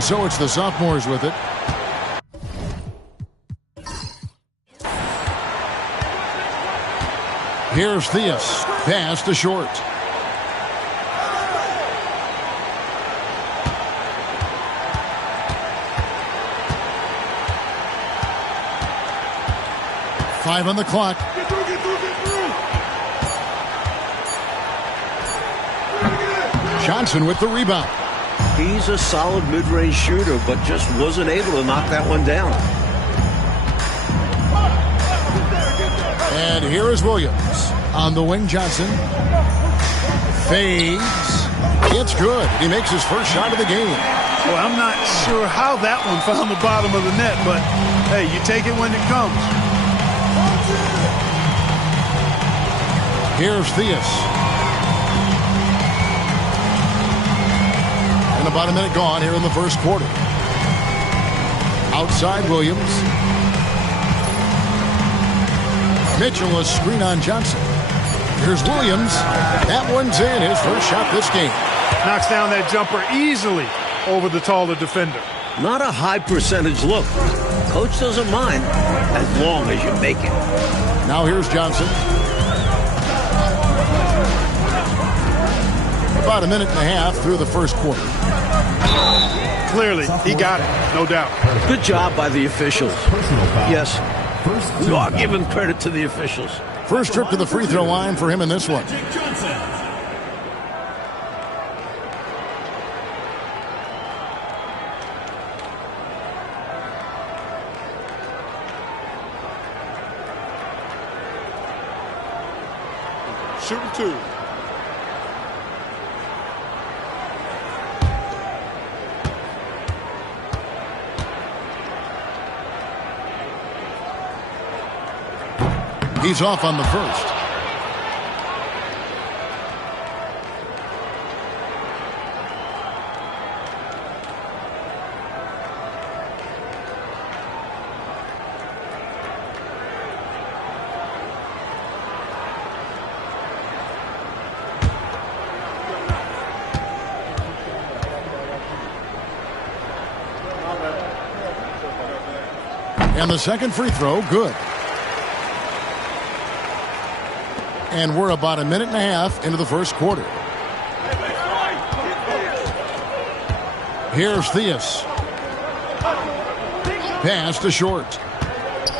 And so it's the sophomores with it. Here's Theus. Pass to short. Five on the clock. Johnson with the rebound. He's a solid mid-range shooter, but just wasn't able to knock that one down. And here is Williams. On the wing, Johnson. Fades. It's good. He makes his first shot of the game. Well, I'm not sure how that one found the bottom of the net, but, hey, you take it when it comes. Here's Theus. And about a minute gone here in the first quarter. Outside Williams. Mitchell, a screen on Johnson. Here's Williams. That one's in. His first shot this game. Knocks down that jumper easily over the taller defender. Not a high percentage look. Coach doesn't mind as long as you make it. Now here's Johnson. About a minute and a half through the first quarter. Clearly, he got it, no doubt. Good job by the officials. Yes, we are giving credit to the officials. First trip to the free throw line for him in this one. Shooting two. He's off on the first. And the second free throw, good. And we're about a minute and a half into the first quarter. Here's Theus. Pass to short.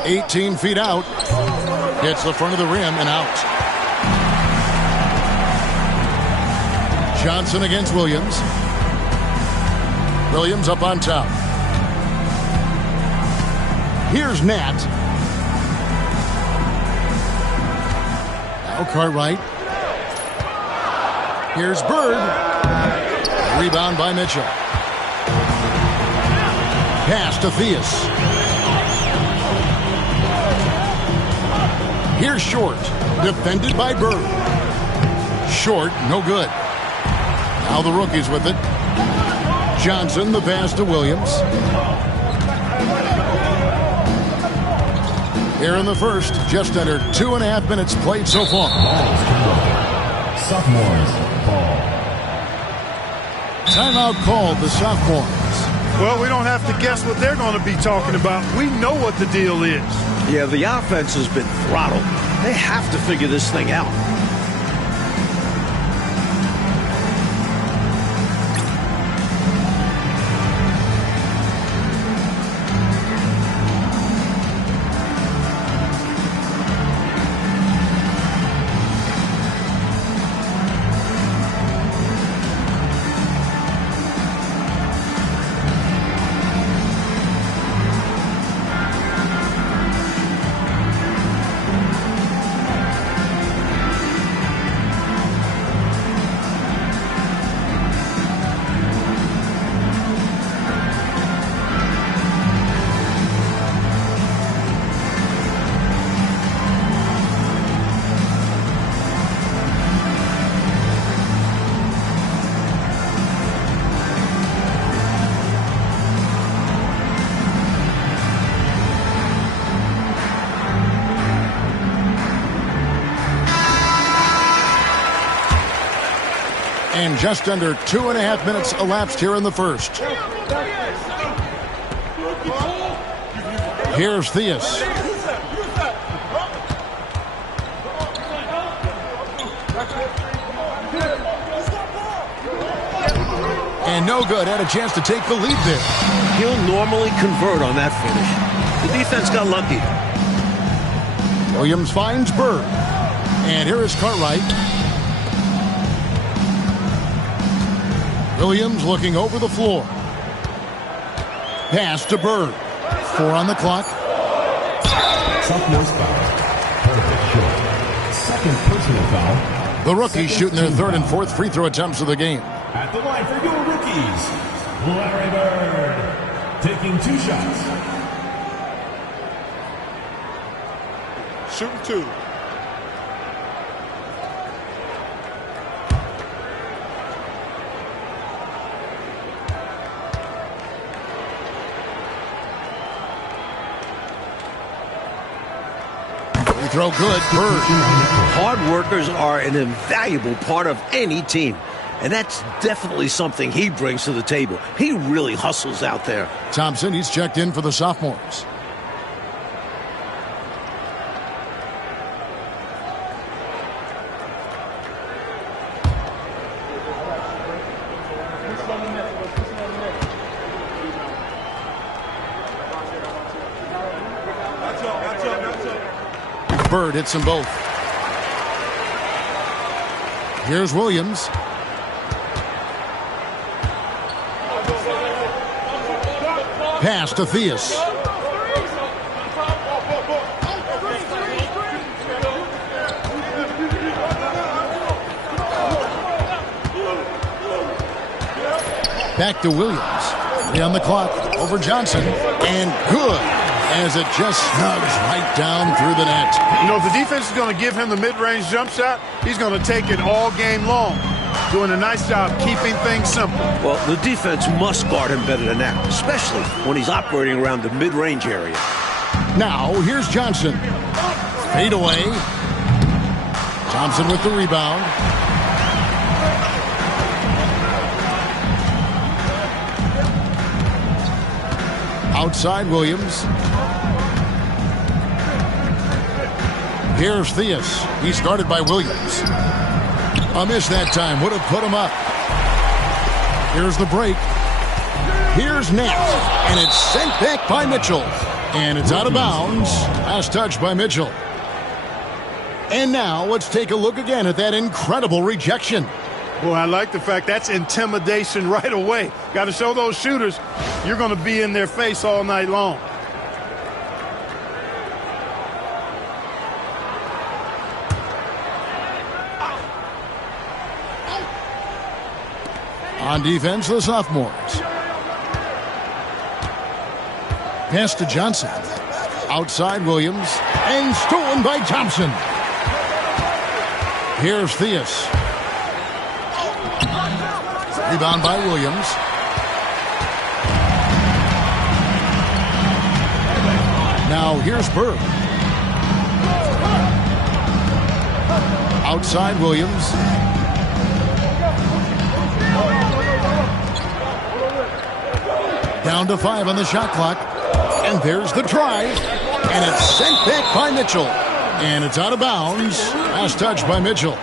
18 feet out. Hits the front of the rim and out. Johnson against Williams. Williams up on top. Here's Nat. Now Cartwright. Here's Bird. Rebound by Mitchell. Pass to Theus. Here's Short. Defended by Bird. Short, no good. Now the rookies with it. Johnson, the pass to Williams. Here in the first, just under 2.5 minutes played so far. Sophomores ball. Timeout called the sophomores. Well, we don't have to guess what they're going to be talking about. We know what the deal is. Yeah, the offense has been throttled. They have to figure this thing out. And just under 2.5 minutes elapsed here in the first. Here's Theus. And no good. Had a chance to take the lead there. He'll normally convert on that finish. The defense got lucky. Williams finds Bird. And here is Cartwright. Williams looking over the floor. Pass to Bird. 4 on the clock. Sophomore foul. Perfect shot. Second personal foul. The rookies shooting their third and fourth free throw attempts of the game. At the line for your rookies, Larry Bird, taking 2 shots. Shooting 2. Free throw good. Bird. Hard workers are an invaluable part of any team. And that's definitely something he brings to the table. He really hustles out there. Thompson, he's checked in for the sophomores. Bird hits them both. Here's Williams. Pass to Theus. Back to Williams. 3 on the clock. Over Johnson. And good. As it just snugs right down through the net. You know, if the defense is going to give him the mid-range jump shot, he's going to take it all game long. Doing a nice job keeping things simple. Well, the defense must guard him better than that, especially when he's operating around the mid-range area. Now, here's Johnson. Fade away. Thompson with the rebound. Outside Williams. Here's Theus. He started by Williams. A miss that time. Would have put him up. Here's the break. Here's Nance. And it's sent back by Mitchell. And it's out of bounds. Last touch by Mitchell. And now let's take a look again at that incredible rejection. Boy, I like the fact that's intimidation right away. Got to show those shooters you're going to be in their face all night long. On defense, the sophomores. Pass to Johnson. Outside Williams. And stolen by Thompson. Here's Theus. Rebound by Williams. Now here's Bird. Outside Williams. Down to 5 on the shot clock. And there's the try. And it's sent back by Mitchell. And it's out of bounds. Last touch by Mitchell.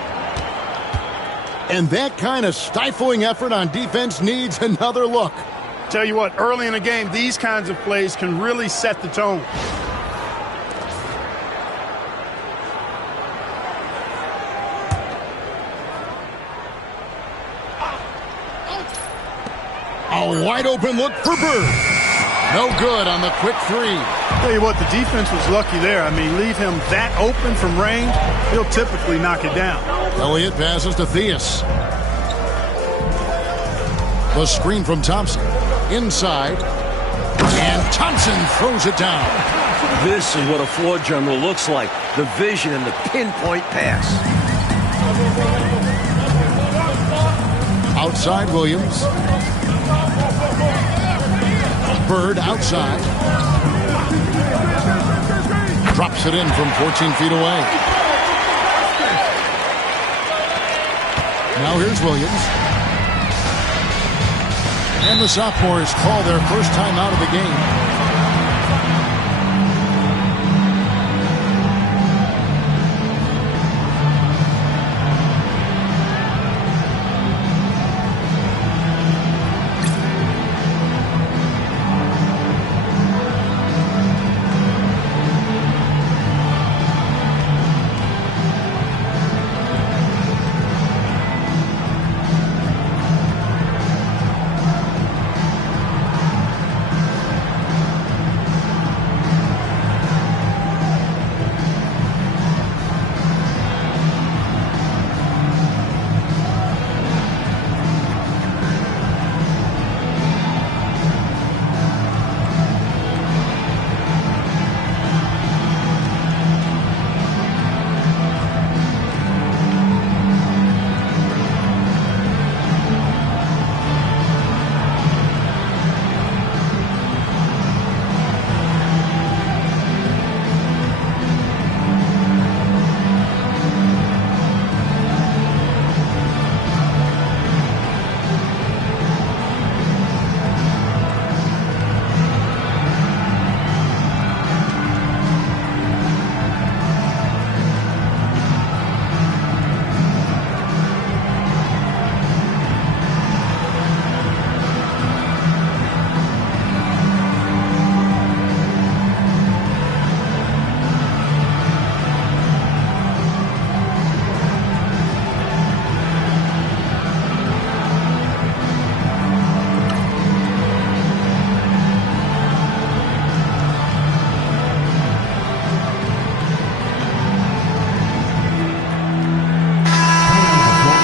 And that kind of stifling effort on defense needs another look. Tell you what, early in the game, these kinds of plays can really set the tone. A wide open look for Bird. No good on the quick 3. Tell you what, the defense was lucky there. I mean, leave him that open from range, he'll typically knock it down. Elliott passes to Theus. The screen from Thompson. Inside. And Thompson throws it down. This is what a floor general looks like. The vision and the pinpoint pass. Outside Williams. Bird outside. Drops it in from 14 feet away. Now here's Williams. And the sophomores call their first time out of the game.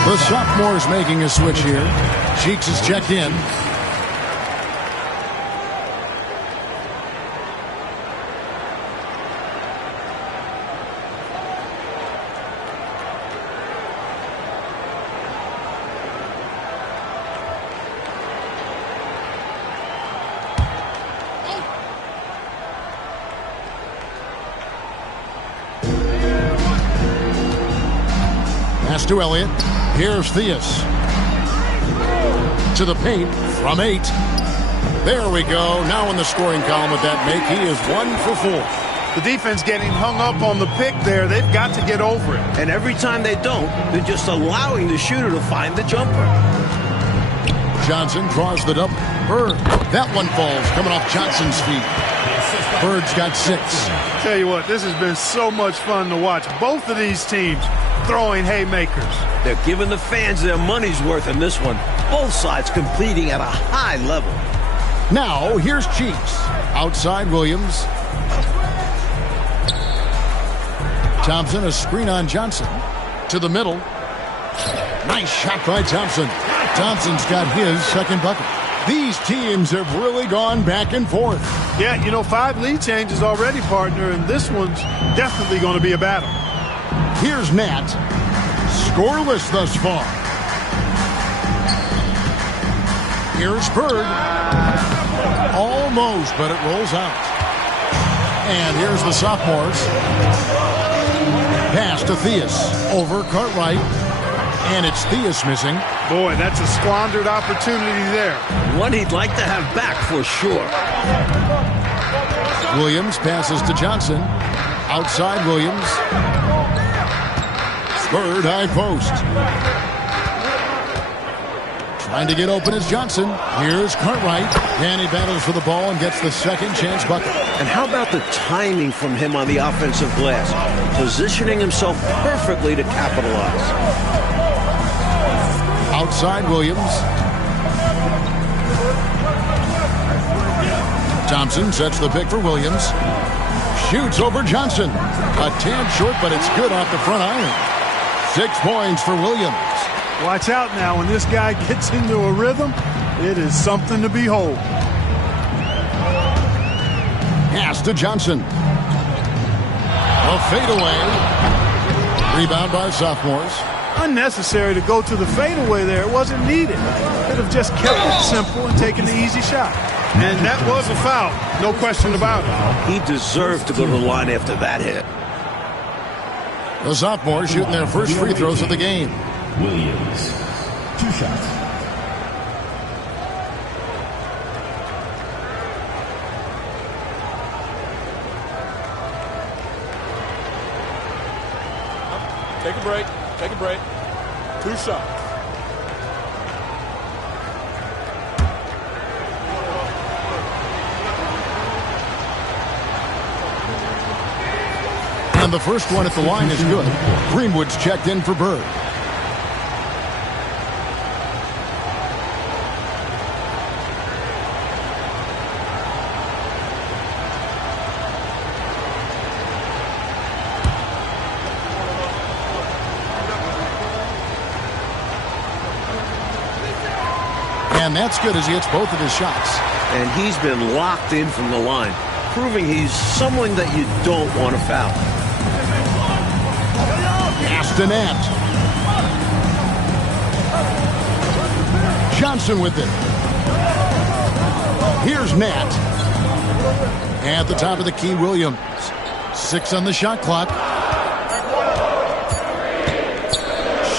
The sophomores making a switch here. Cheeks is checked in. Pass to Elliott. Here's Theus. To the paint from 8. There we go. Now in the scoring column with that make, he is 1 for 4. The defense getting hung up on the pick there. They've got to get over it. And every time they don't, they're just allowing the shooter to find the jumper. Johnson draws the double. Bird. That one falls coming off Johnson's feet. Bird's got 6. Tell you what, this has been so much fun to watch. Both of these teams throwing haymakers. They're giving the fans their money's worth in this one. Both sides competing at a high level. Now, here's Cheeks. Outside Williams. Thompson, a screen on Johnson. To the middle. Nice shot by Thompson. Thompson's got his second bucket. These teams have really gone back and forth. Yeah, you know, 5 lead changes already, partner, and this one's definitely going to be a battle. Here's Nat. Scoreless thus far. Here's Bird. Almost, but it rolls out. And here's the sophomores. Pass to Theus. Over Cartwright. And it's Theus missing. Boy, that's a squandered opportunity there. One he'd like to have back for sure. Williams passes to Johnson. Outside Williams. Bird high post. Trying to get open is Johnson. Here's Cartwright. And he battles for the ball and gets the second chance bucket. And how about the timing from him on the offensive glass? Positioning himself perfectly to capitalize. Outside Williams. Thompson sets the pick for Williams. Shoots over Johnson. A tad short, but it's good off the front iron. 6 points for Williams. Watch out now. When this guy gets into a rhythm, it is something to behold. Pass to Johnson. A fadeaway. Rebound by sophomores. Unnecessary to go to the fadeaway there. It wasn't needed. Could have just kept it simple and taken the easy shot. And that was a foul. No question about it. He deserved to go to the line after that hit. The sophomores shooting their first free throws of the game. Williams, 2 shots. Take a break. Take a break. 2 shots. And the first one at the line is good. Greenwood's checked in for Bird. And that's good as he hits both of his shots. And he's been locked in from the line, proving he's someone that you don't want to foul. Aston Ant. Johnson with it. Here's Nat. At the top of the key, Williams. 6 on the shot clock.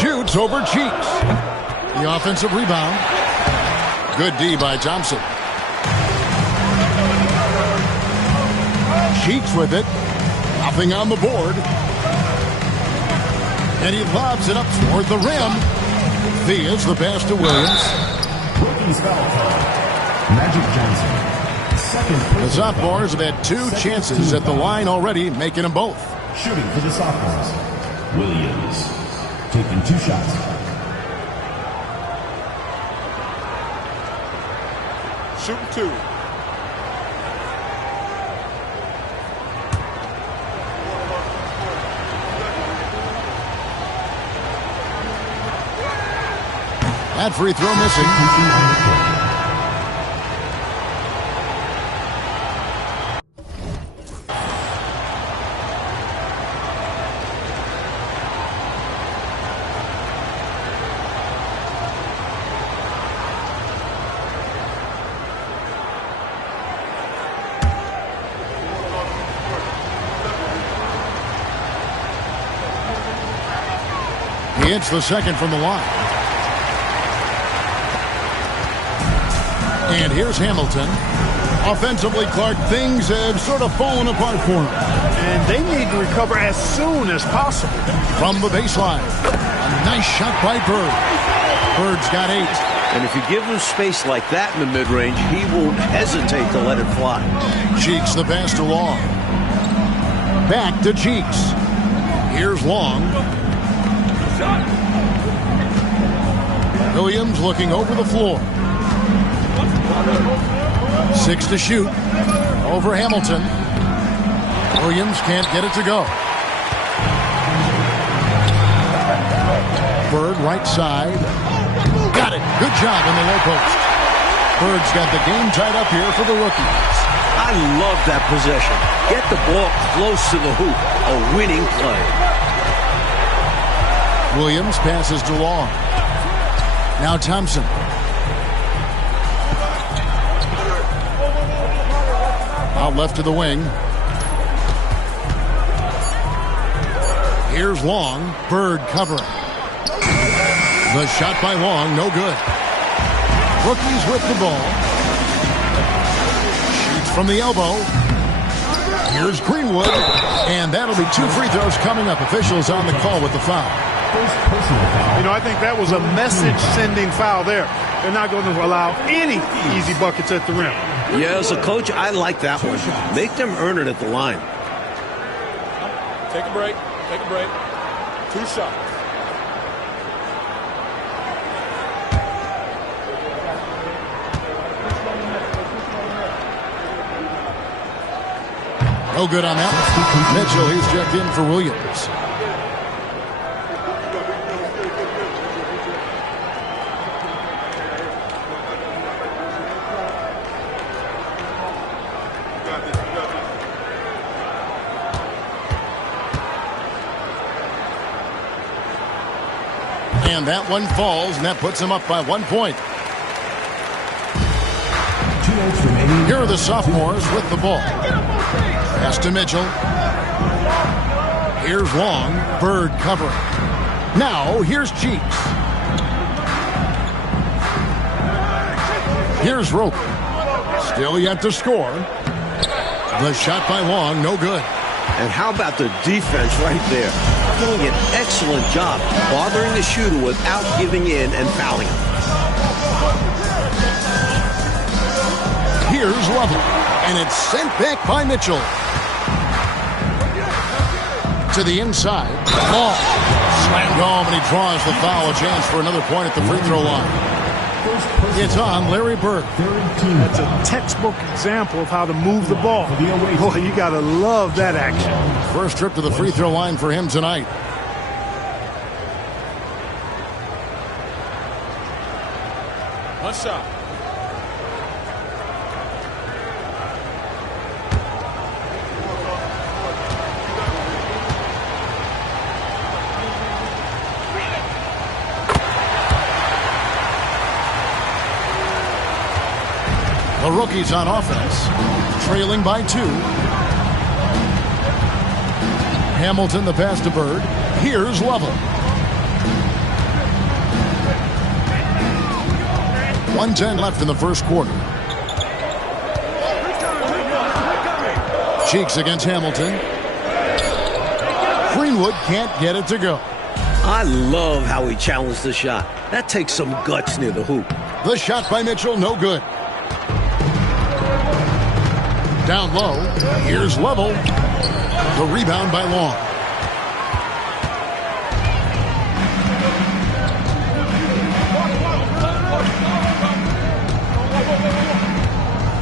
Shoots over Cheeks. The offensive rebound. Good D by Thompson. Cheeks with it. Nothing on the board. And he lobs it up toward the rim. Thea's the pass to Williams. Rookies foul. Magic Johnson. Second. The sophomores have had 2 chances at the line already, making them both. Shooting for the sophomores. Williams taking 2 shots. Shooting 2. That free throw missing. He hits the second from the line. And here's Hamilton. Offensively, Clark, things have sort of fallen apart for him. And they need to recover as soon as possible. From the baseline, a nice shot by Bird. Bird's got 8. And if you give him space like that in the mid-range, he won't hesitate to let it fly. Cheeks the pass to Long. Back to Cheeks. Here's Long. Williams looking over the floor. 6 to shoot. Over Hamilton. Williams can't get it to go. Bird right side. Got it. Good job in the low post. Bird's got the game tied up here for the rookies. I love that possession. Get the ball close to the hoop. A winning play. Williams passes to Long. Now Thompson. Out left to the wing. Here's Long. Bird covering. The shot by Long, no good. Rookies with the ball. Shoots from the elbow. Here's Greenwood. And that'll be 2 free throws coming up. Officials on the call with the foul. You know, I think that was a message-sending foul there. They're not going to allow any easy buckets at the rim. Yeah, as a coach, I like that one. Make them earn it at the line. Take a break. Take a break. 2 shots. No good on that one. Mitchell, he's checked in for Williams. And that one falls, and that puts him up by 1 point. Here are the sophomores with the ball. Pass to Mitchell. Here's Long. Bird covering. Now, here's Cheeks. Here's Roper. Still yet to score. The shot by Long, no good. And how about the defense right there? doing an excellent job bothering the shooter without giving in and fouling him. Here's Lovell, and it's sent back by Mitchell. To the inside, ball slammed home, and he draws the foul. A chance for another point at the free throw line. It's on Larry Bird. That's a textbook example of how to move the ball. Boy, you got to love that action. First trip to the free throw line for him tonight. One shot. The rookies on offense, trailing by 2. Hamilton the pass to Bird. Here's Lovell. 1:10 left in the first quarter. Cheeks against Hamilton. Greenwood can't get it to go. I love how he challenged the shot. That takes some guts near the hoop. The shot by Mitchell, no good. Down low, here's Lovell. The rebound by Long.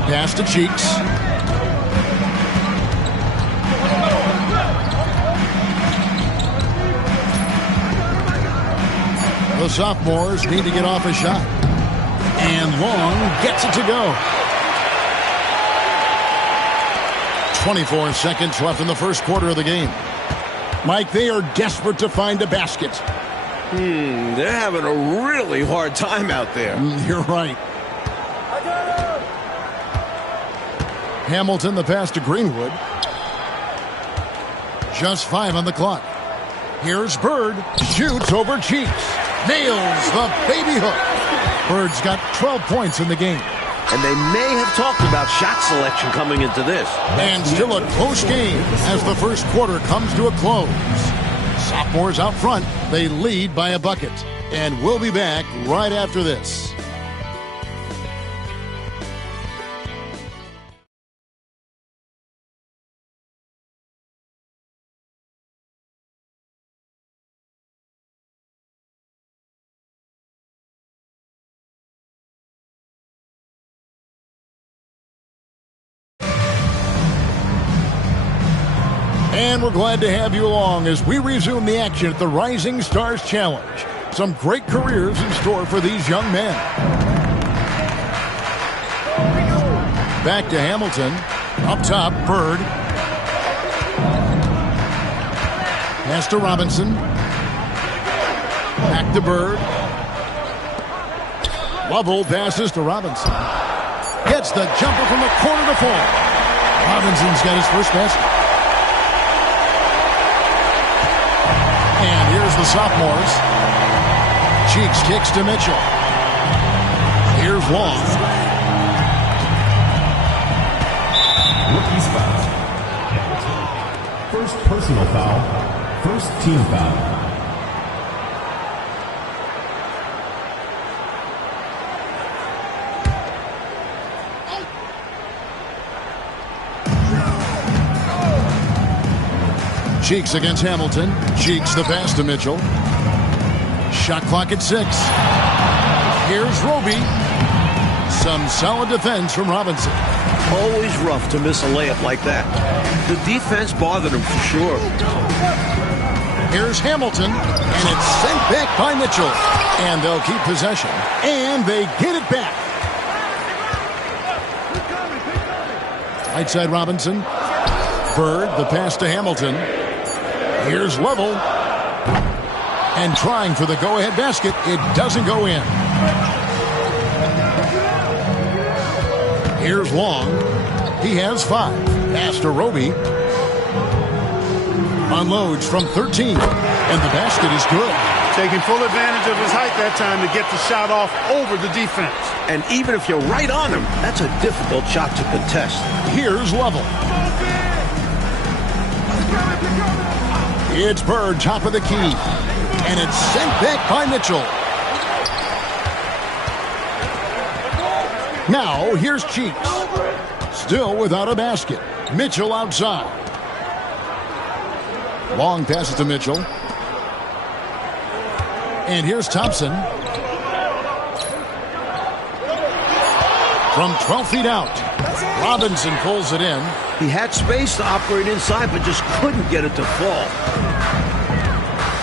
Pass to Cheeks. The sophomores need to get off a shot. And Long gets it to go. 24 seconds left in the first quarter of the game. Mike, they are desperate to find a basket. They're having a really hard time out there. You're right. Hamilton the pass to Greenwood. Just 5 on the clock. Here's Bird. Shoots over Cheeks. Nails the baby hook. Bird's got 12 points in the game. And they may have talked about shot selection coming into this. And still a close game as the first quarter comes to a close. Sophomores out front. They lead by a bucket. And we'll be back right after this. And we're glad to have you along as we resume the action at the Rising Stars Challenge. Some great careers in store for these young men. Back to Hamilton. Up top, Bird. Pass to Robinson. Back to Bird. Lovell passes to Robinson. Gets the jumper from the corner to fall. Robinson's got his first basket. And here's the sophomores. Cheeks kicks to Mitchell. Here's Long. Rookies foul. First personal foul. First team foul. Cheeks against Hamilton. Cheeks the pass to Mitchell. Shot clock at 6. Here's Roby. Some solid defense from Robinson. Always rough to miss a layup like that. The defense bothered him for sure. Here's Hamilton, and it's sent back by Mitchell. And they'll keep possession. And they get it back. Right side Robinson. Bird, the pass to Hamilton. Here's Lovell. And trying for the go-ahead basket. It doesn't go in. Here's Long. He has 5. Pass to Roby. Unloads from 13. And the basket is good. Taking full advantage of his height that time to get the shot off over the defense. And even if you're right on him, that's a difficult shot to contest. Here's Lovell. It's Bird, top of the key. And it's sent back by Mitchell. Now, here's Cheeks. Still without a basket. Mitchell outside. Long passes to Mitchell. And here's Thompson. From 12 feet out. Robinson pulls it in. He had space to operate inside, but just couldn't get it to fall.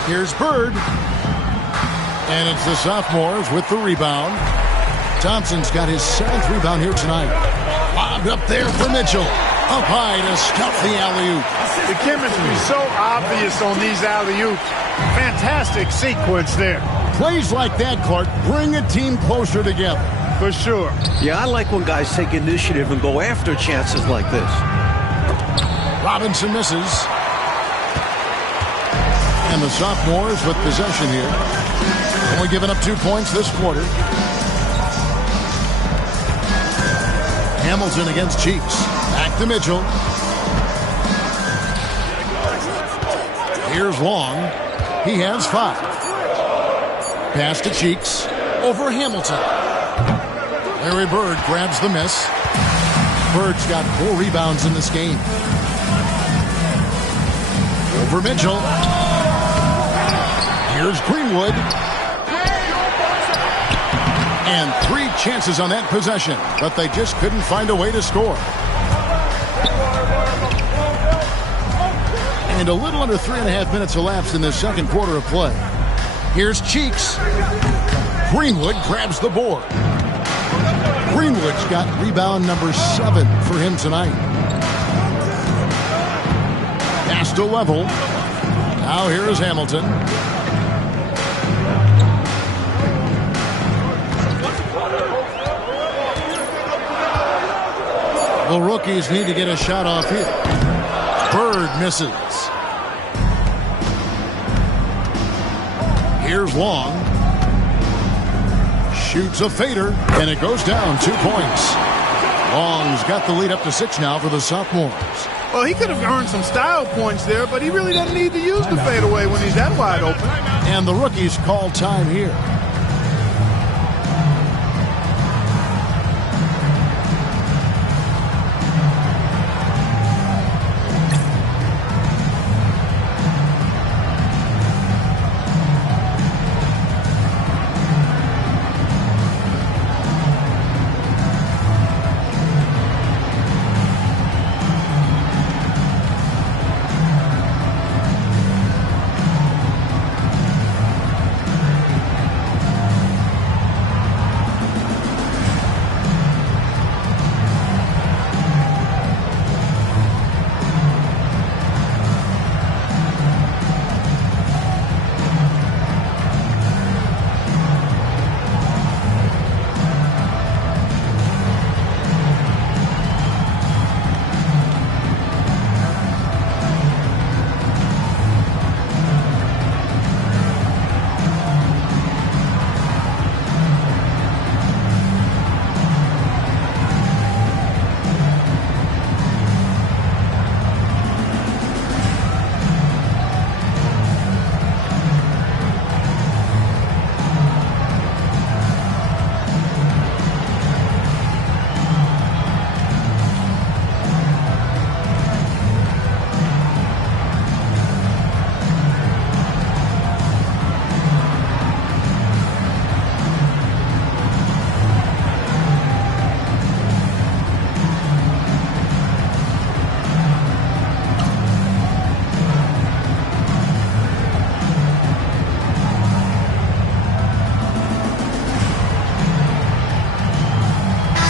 Here's Bird. And it's the sophomores with the rebound. Thompson's got his 7th rebound here tonight. Lobbed up there for Mitchell. Up high to stuff the alley-oop. The chemistry is so obvious on these alley-oops. Fantastic sequence there. Plays like that, Clark, bring a team closer together. For sure. Yeah, I like when guys take initiative and go after chances like this. Robinson misses. And the sophomores with possession here. Only giving up 2 points this quarter. Hamilton against Cheeks. Back to Mitchell. Here's Long. He has 5. Pass to Cheeks. Over Hamilton. Larry Bird grabs the miss. Bird's got 4 rebounds in this game. Over Mitchell. Here's Greenwood. And 3 chances on that possession, but they just couldn't find a way to score. And a little under 3.5 minutes elapsed in the second quarter of play. Here's Cheeks. Greenwood grabs the board. Greenwood's got rebound number 7 for him tonight. Pass to level. Now here is Hamilton. The rookies need to get a shot off here. Bird misses. Here's Long. Shoots a fader, and it goes down 2 points. Long's got the lead up to 6 now for the sophomores. Well, he could have earned some style points there, but he really doesn't need to use the fadeaway when he's that wide open. And the rookies call time here.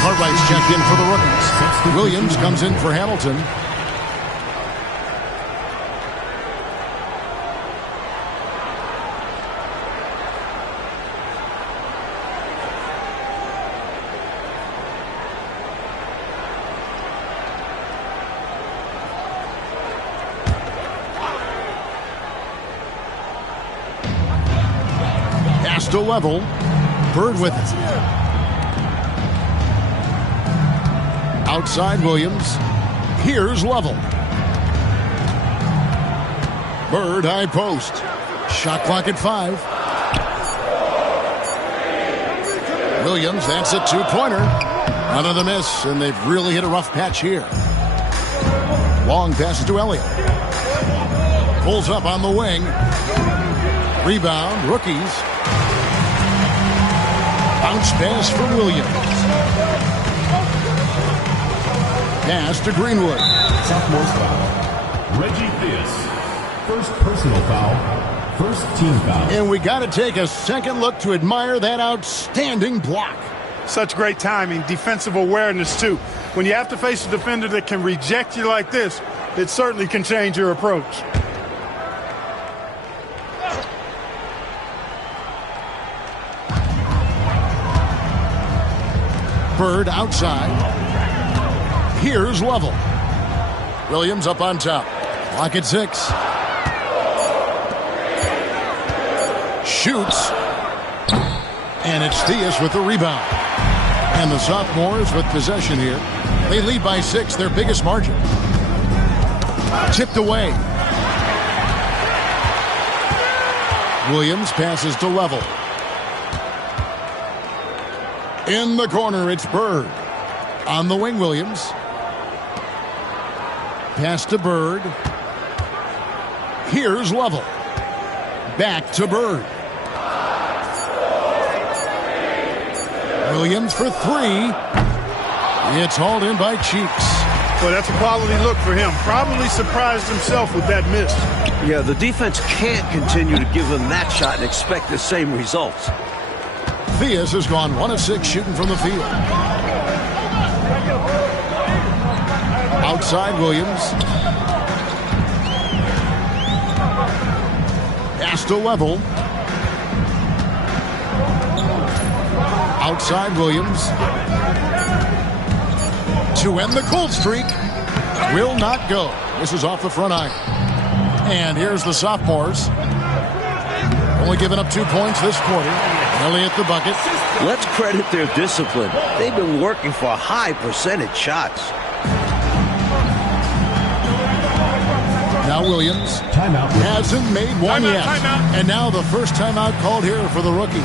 Cartwright's checked in for the rookies. Williams comes in for Hamilton. Pass to level. Bird with it. Outside Williams. Here's Level. Bird high post. Shot clock at 5. Williams, that's a two-pointer. Another miss, and they've really hit a rough patch here. Long passes to Elliott. Pulls up on the wing. Rebound, rookies. Bounce pass for Williams. Pass to Greenwood. Sophomore foul. Reggie Theus. First personal foul. First team foul. And we got to take a second look to admire that outstanding block. Such great timing, defensive awareness, too. When you have to face a defender that can reject you like this, it certainly can change your approach. Bird outside. Here's Level. Williams up on top. Clock at 6. Shoots. And it's Theus with the rebound. And the sophomores with possession here. They lead by 6, their biggest margin. Tipped away. Williams passes to Level. In the corner, it's Bird. On the wing, Williams. Pass to Bird. Here's Level. Back to Bird. Williams for 3. It's hauled in by Cheeks. Well, that's a quality look for him. Probably surprised himself with that miss. Yeah, the defense can't continue to give him that shot and expect the same results. Theus has gone 1 of 6 shooting from the field. Outside Williams. Pass to Level. Outside Williams. To end the cold streak. Will not go. This is off the front iron. And here's the sophomores. Only giving up 2 points this quarter. Elliott the bucket. Let's credit their discipline. They've been working for high percentage shots. Now Williams Timeout. hasn't made one Timeout, yet. timeout. And now the first timeout called here for the rookies.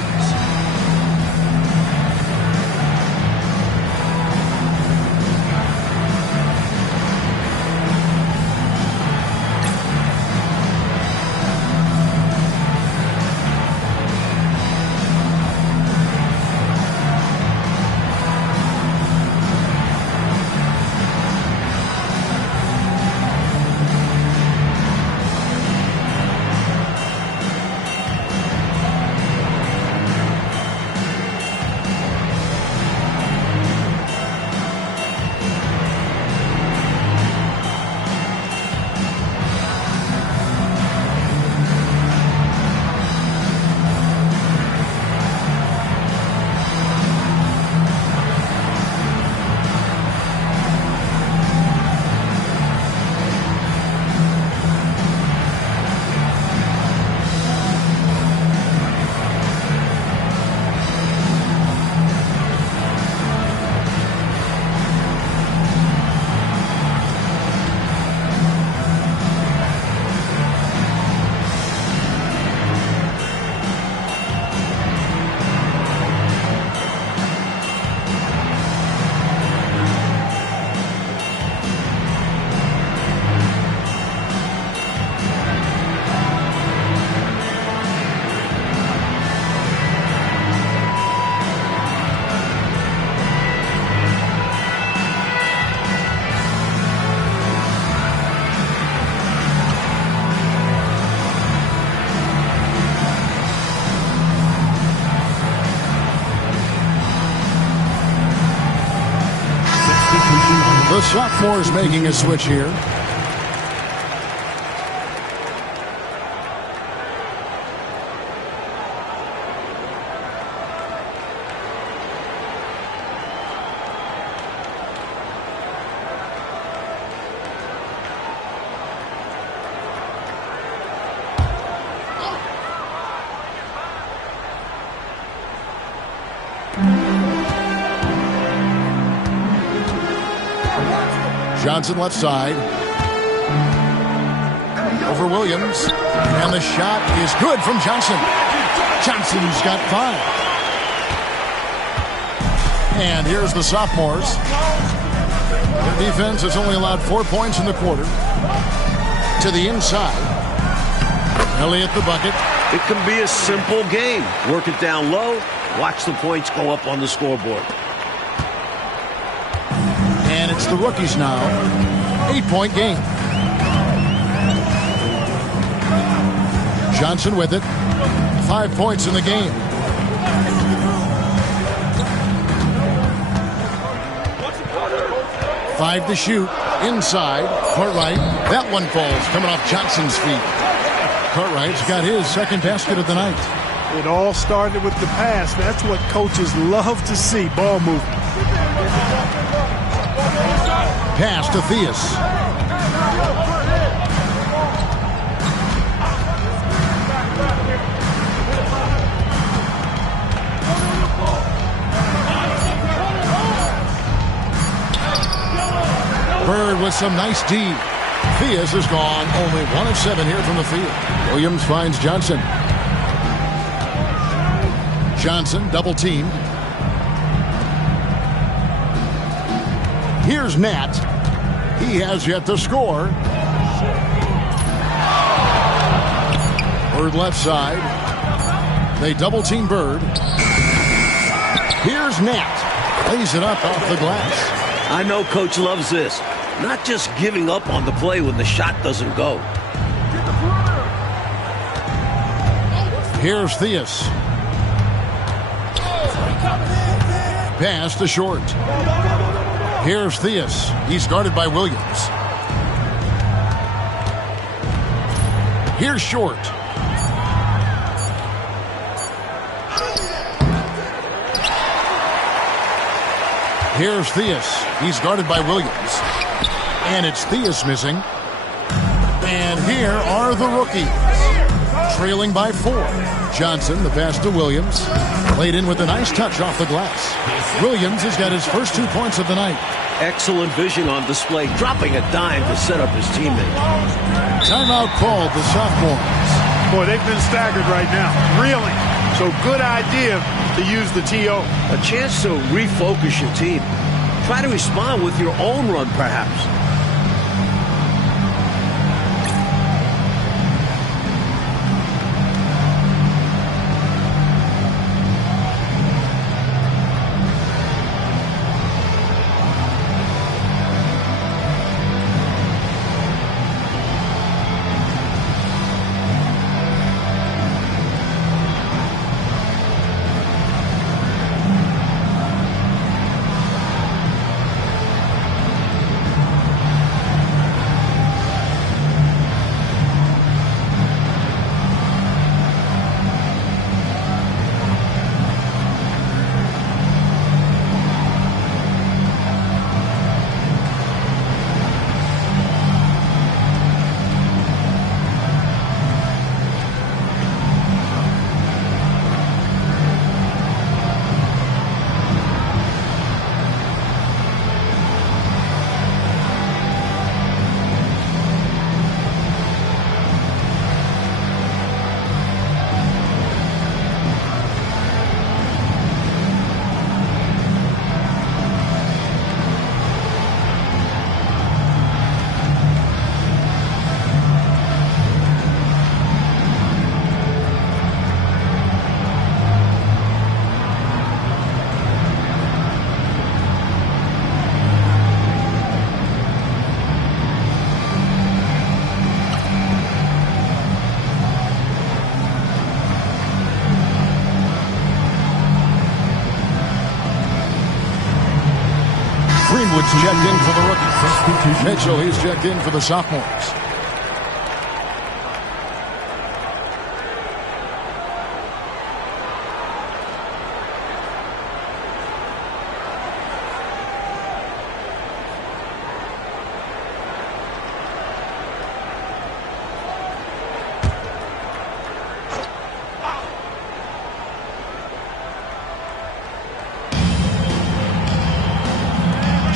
The sophomores making a switch here. Johnson left side. over Williams. And the shot is good from Johnson. Johnson's got 5. And here's the sophomores. Their defense has only allowed 4 points in the quarter. To the inside. Elliott the bucket. It can be a simple game. Work it down low. Watch the points go up on the scoreboard. And it's the rookies now. 8-point game. Johnson with it. 5 points in the game. Five to shoot. Inside. Cartwright. That one falls coming off Johnson's feet. Cartwright's got his second basket of the night. It all started with the pass. That's what coaches love to see, ball movement. Pass to Theus. Bird with some nice D. Theus is gone. Only 1 of 7 here from the field. Williams finds Johnson. Johnson double teamed. Here's Nat. He has yet to score. Bird left side. They double team Bird. Here's Nat. Lays it up off the glass. I know Coach loves this. Not just giving up on the play when the shot doesn't go. Here's Theus. Pass to Short. Here's Theus. He's guarded by Williams. Here's Short. Here's Theus. He's guarded by Williams. And it's Theus missing. And here are the rookies. Trailing by 4. Johnson, the pass to Williams. Played in with a nice touch off the glass. Williams has got his first 2 points of the night. Excellent vision on display, dropping a dime to set up his teammate. Timeout called the sophomores. Boy, they've been staggered right now. Reeling. So good idea to use the TO. A chance to refocus your team. Try to respond with your own run, perhaps. Greenwood's checked in for the rookies. Mitchell, he's checked in for the sophomores.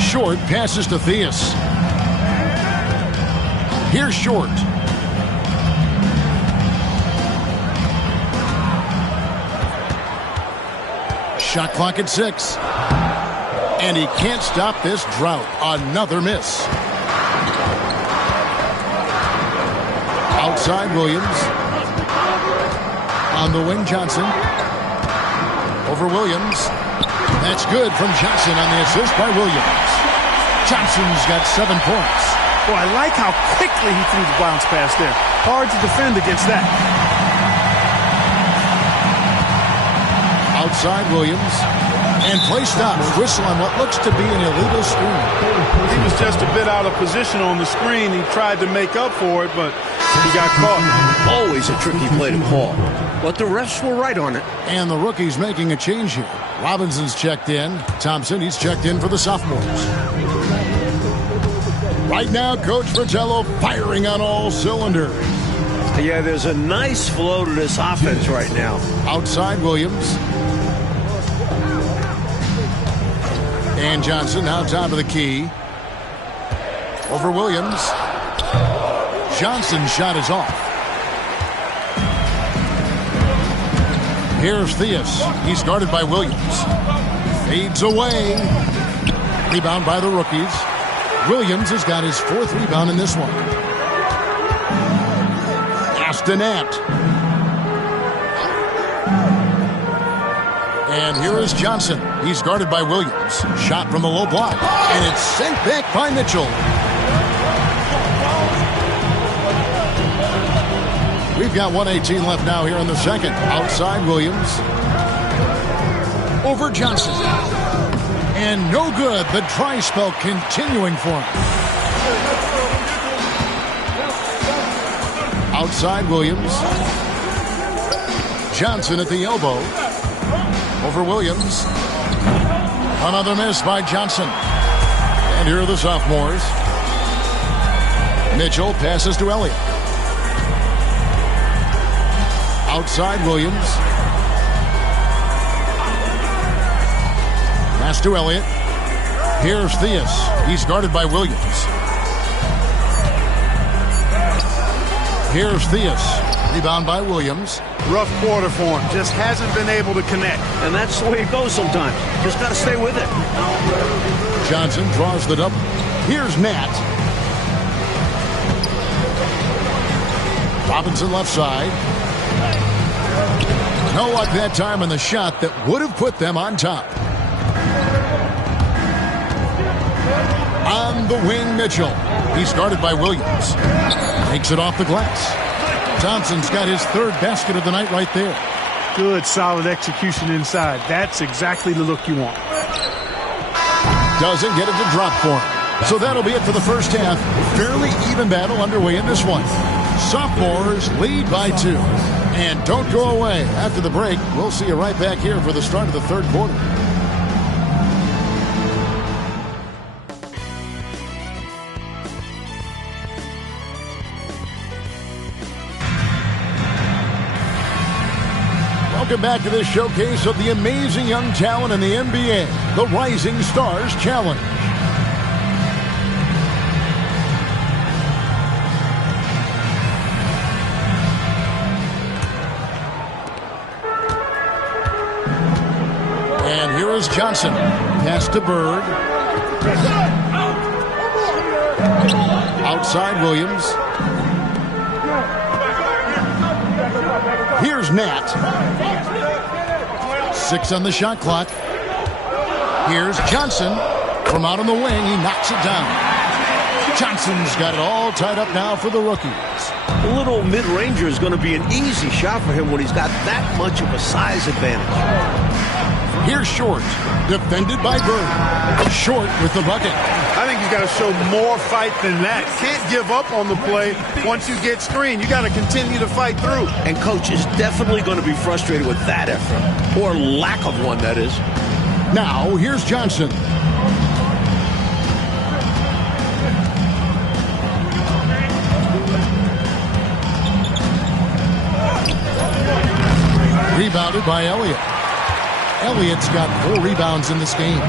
Short passes to Theus. Here's Short. Shot clock at 6. And he can't stop this drought. Another miss. Outside Williams. On the wing, Johnson. Over Williams. That's good from Johnson on the assist by Williams. Johnson's got 7 points. Boy, I like how quickly he threw the bounce pass there. Hard to defend against that. Outside Williams. And play stops. Whistle on what looks to be an illegal screen. He was just a bit out of position on the screen. He tried to make up for it, but he got caught. Always a tricky play to call. But the refs were right on it. And the rookie's making a change here. Robinson's checked in. Thompson, he's checked in for the sophomores. Right now, Coach Fratello firing on all cylinders. Yeah, there's a nice flow to this offense right now. Outside Williams. And Johnson now top of the key. Over Williams. Johnson's shot is off. Here's Theus. He's guarded by Williams. Fades away. Rebound by the rookies. Williams has got his 4th rebound in this one. Astonat. And here is Johnson. He's guarded by Williams. Shot from the low block. And it's sent back by Mitchell. We've got 1:18 left now here in the second. Outside Williams. Over Johnson. And no good. The dry spell continuing for him. Outside Williams. Johnson at the elbow. Over Williams. Another miss by Johnson. And here are the sophomores. Mitchell passes to Elliott. Outside Williams. Pass to Elliott. Here's Theus. He's guarded by Williams. Here's Theus. Rebound by Williams. Rough quarter for him. Just hasn't been able to connect. And that's the way it goes sometimes. Just got to stay with it. Johnson draws the double. Here's Nat. Robinson left side. No luck that time on the shot that would have put them on top. On the wing, Mitchell. He's guarded by Williams. Takes it off the glass. Thompson's got his 3rd basket of the night right there. Good, solid execution inside. That's exactly the look you want. Doesn't get it to drop for him. So that'll be it for the first half. Fairly even battle underway in this one. Sophomores lead by 2. And don't go away. After the break, we'll see you right back here for the start of the 3rd quarter. Welcome back to this showcase of the amazing young talent in the NBA, the Rising Stars Challenge. And here is Johnson. Pass to Bird. Outside Williams. Here's Nat. 6 on the shot clock. Here's Johnson. From out on the wing, he knocks it down. Johnson's got it all tied up now for the rookies. A little mid-ranger is going to be an easy shot for him when he's got that much of a size advantage. Here's Short, defended by Bird. Short with the bucket. I think he's got to show more fight than that. Can't give up on the play once you get screened. You got to continue to fight through. And Coach is definitely going to be frustrated with that effort, or lack of one, that is. Now, here's Johnson. Rebounded by Elliott. Elliott's got 4 rebounds in this game.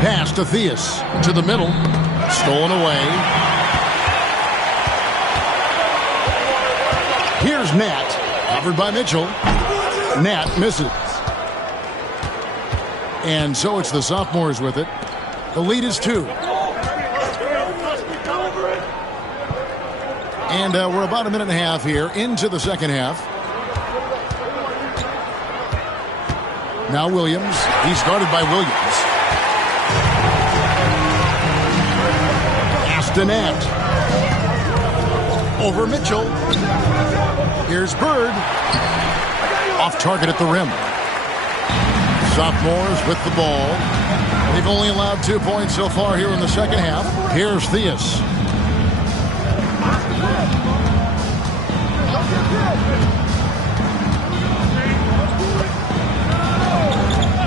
Pass to Theus. To the middle. Stolen away. Here's Nat. Covered by Mitchell. Nat misses. And so it's the sophomores with it. The lead is 2. And we're about a minute and a half here into the second half. Now Williams. He's guarded by Williams. Astonette. Over Mitchell. Here's Bird. Off target at the rim. Sophomores with the ball. They've only allowed 2 points so far here in the second half. Here's Theus.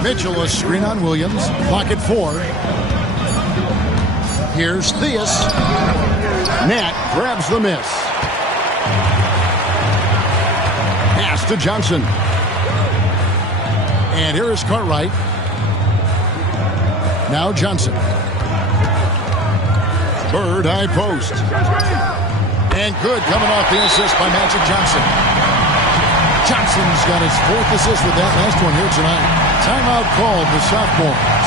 Mitchell, a screen on Williams. Clock at 4. Here's Theus. Nat grabs the miss. Pass to Johnson. And here is Cartwright. Now Johnson. Bird, high post. And good, coming off the assist by Magic Johnson. Johnson's got his 4th assist with that last one here tonight. Timeout called the sophomores.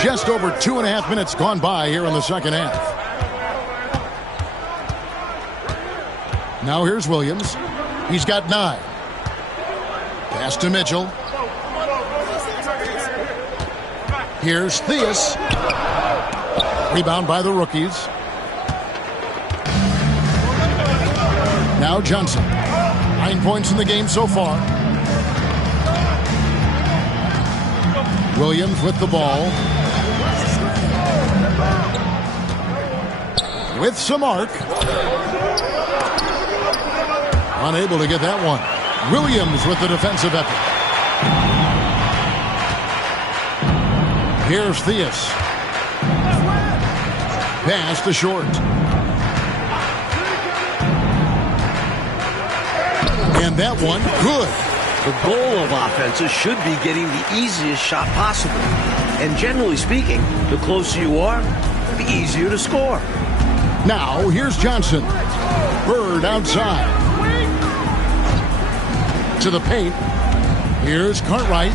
Just over 2.5 minutes gone by here in the second half. Now here's Williams. He's got 9. Pass to Mitchell. Here's Theus. Rebound by the rookies. Now Johnson. 9 points in the game so far. Williams with the ball. With some arc. Unable to get that one. Williams with the defensive effort. Here's Theus. Pass to short. And that one, good. The goal of offenses should be getting the easiest shot possible. And generally speaking, the closer you are, the easier to score. Now, here's Johnson. Bird outside. To the paint. Here's Cartwright.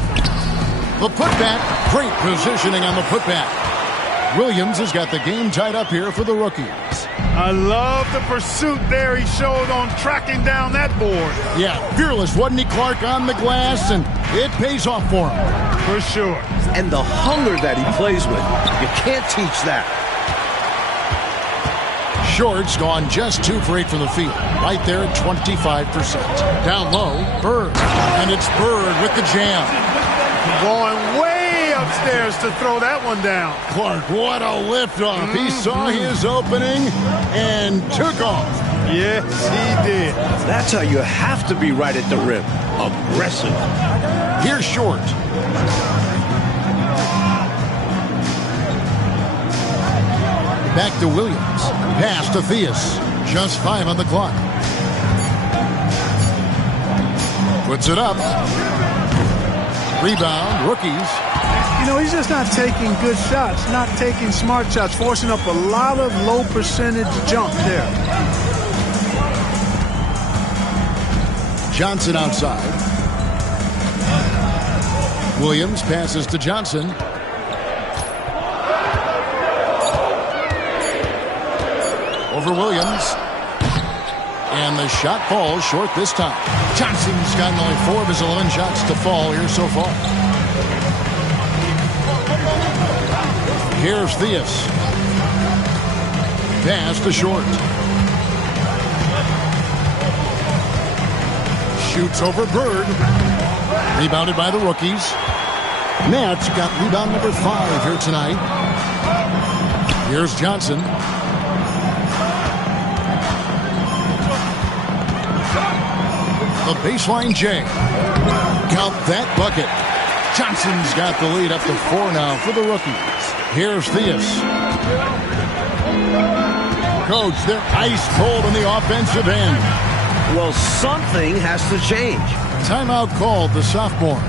The putback. Great positioning on the putback. Williams has got the game tied up here for the rookies. I love the pursuit there he showed on tracking down that board. Yeah, fearless, wasn't he, Clark, on the glass, and it pays off for him. For sure. And the hunger that he plays with, you can't teach that. Short's gone just 2 for 8 from the field. Right there at 25%. Down low, Bird. And it's Bird with the jam. Going way upstairs to throw that one down. Clark, what a liftoff. He saw his opening and took off. Yes, he did. That's how you have to be right at the rim. Aggressive. Here's Short. Back to Williams. Pass to Theus. Just 5 on the clock. Puts it up. Rebound, rookies. You know, he's just not taking good shots, not taking smart shots, forcing up a lot of low percentage jump there. Johnson outside. Williams passes to Johnson. Over Williams. And the shot falls short this time. Johnson's gotten only 4 of his 11 shots to fall here so far. Here's Theus. Pass to Short. Shoots over Bird. Rebounded by the rookies. Nats got rebound number 5 here tonight. Here's Johnson. The baseline J. Count that bucket. Johnson's got the lead up to 4 now for the rookies. Here's Theus. Coach, they're ice cold in the offensive end. Well, something has to change. Timeout called the sophomores.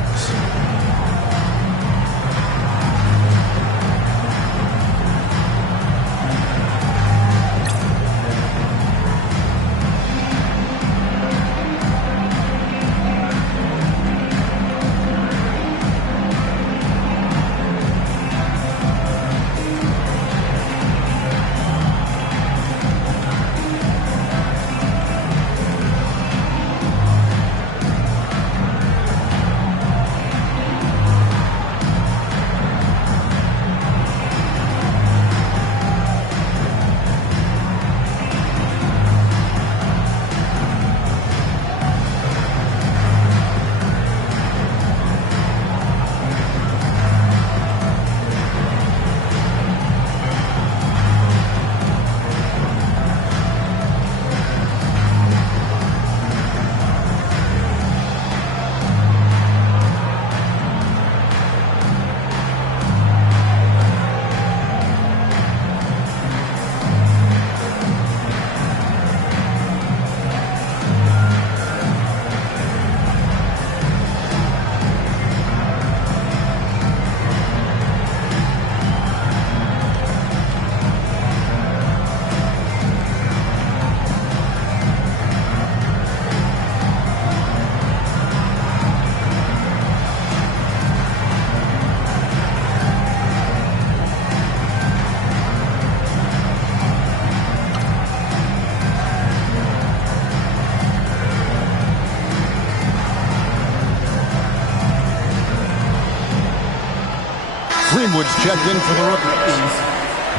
Greenwood's checked in for the rookies.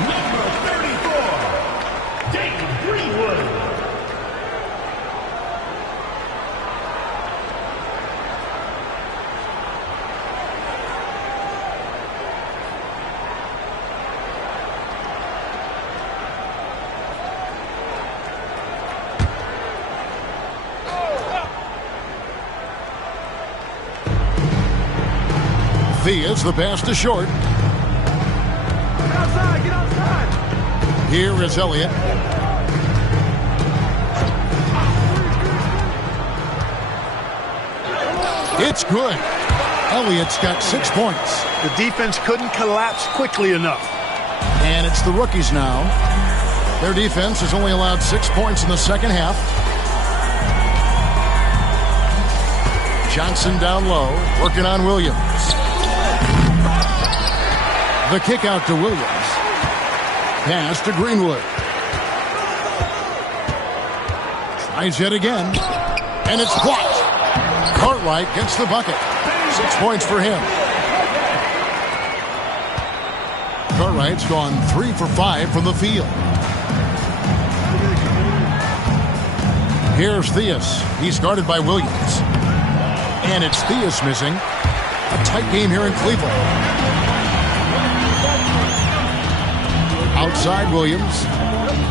Number 34, Dayton Greenwood. Theus, the pass to Short. Get outside, get outside. Here is Elliott. It's good. Elliott's got 6 points. The defense couldn't collapse quickly enough. And it's the rookies now. Their defense has only allowed 6 points in the second half. Johnson down low, working on Williams. The kick out to Williams. Pass to Greenwood. Tries yet again. And it's blocked. Cartwright gets the bucket. 6 points for him. Cartwright's gone 3 for 5 from the field. Here's Theus. He's guarded by Williams. And it's Theus missing. A tight game here in Cleveland. Outside Williams.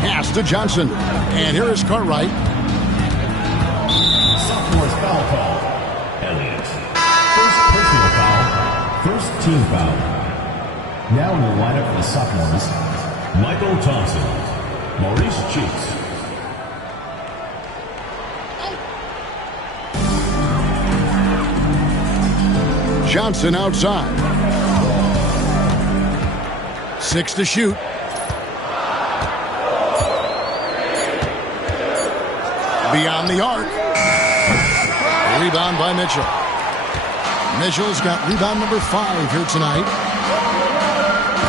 Pass to Johnson. And here is Cartwright. Sophomore's foul call. Elliott. First personal foul. First team foul. Now in the lineup for the sophomores, Michael Thompson, Maurice Cheeks. Johnson outside. 6 to shoot. Beyond the arc. Rebound by Mitchell. Mitchell's got rebound number 5 here tonight.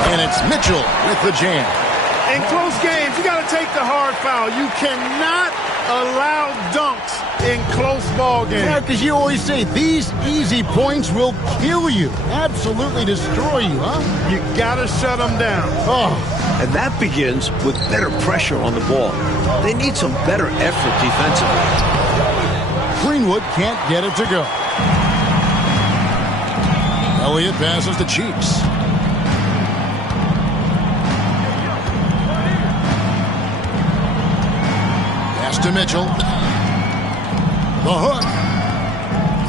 And it's Mitchell with the jam. In close games, you got to take the hard foul. You cannot allow dunks in close ball games. Yeah, because you always say these easy points will kill you. Absolutely destroy you, huh? You got to shut them down. Oh. And that begins with better pressure on the ball. They need some better effort defensively. Greenwood can't get it to go. Elliott passes to Cheeks. Pass to Mitchell. The hook.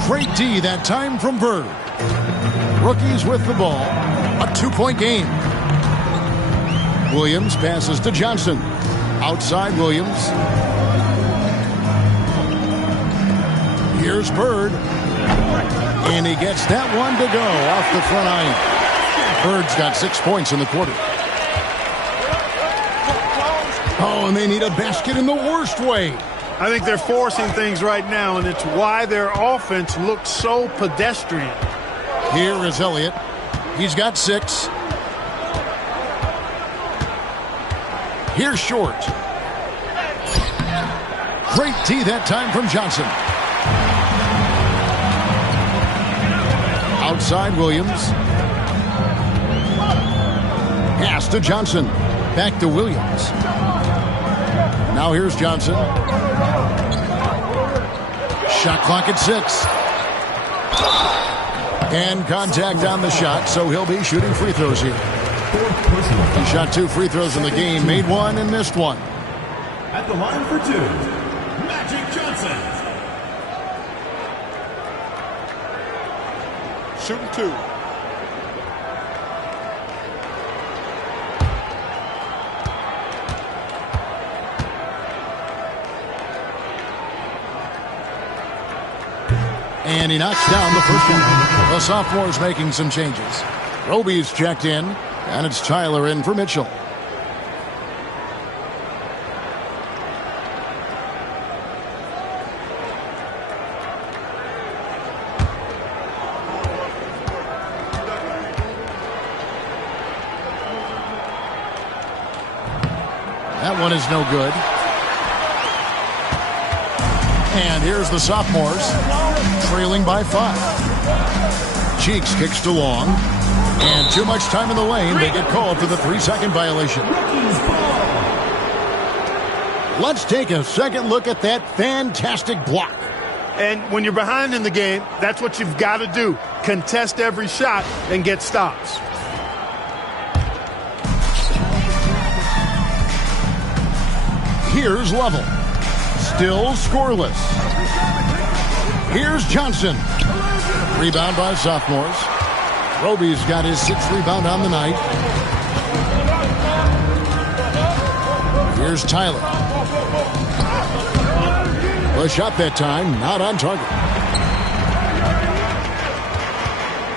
Great D that time from Bird. Rookies with the ball. A 2-point game. Williams passes to Johnson. Outside Williams. Here's Bird. And he gets that one to go off the front iron. Bird's got 6 points in the quarter. Oh, and they need a basket in the worst way. I think they're forcing things right now, and it's why their offense looks so pedestrian. Here is Elliott. He's got 6. Here's Short. Great tee that time from Johnson. Outside Williams. Pass to Johnson. Back to Williams. Now here's Johnson. Shot clock at 6. And contact on the shot, so he'll be shooting free throws here. He shot 2 free throws in the game, made 1 and missed 1. At the line for 2, Magic Johnson. Shooting 2. And he knocks down the first one. The sophomore's making some changes. Roby's checked in, and it's Tyler in for Mitchell. That one is no good. And here's the sophomores, trailing by 5. Cheeks kicks to Long. And too much time in the lane. They get called for the 3-second violation. Let's take a second look at that fantastic block. And when you're behind in the game, that's what you've got to do. Contest every shot and get stops. Here's Lovell. Still scoreless. Here's Johnson. Rebound by sophomores. Roby's got his 6th rebound on the night. Here's Tyler. The shot that time, not on target.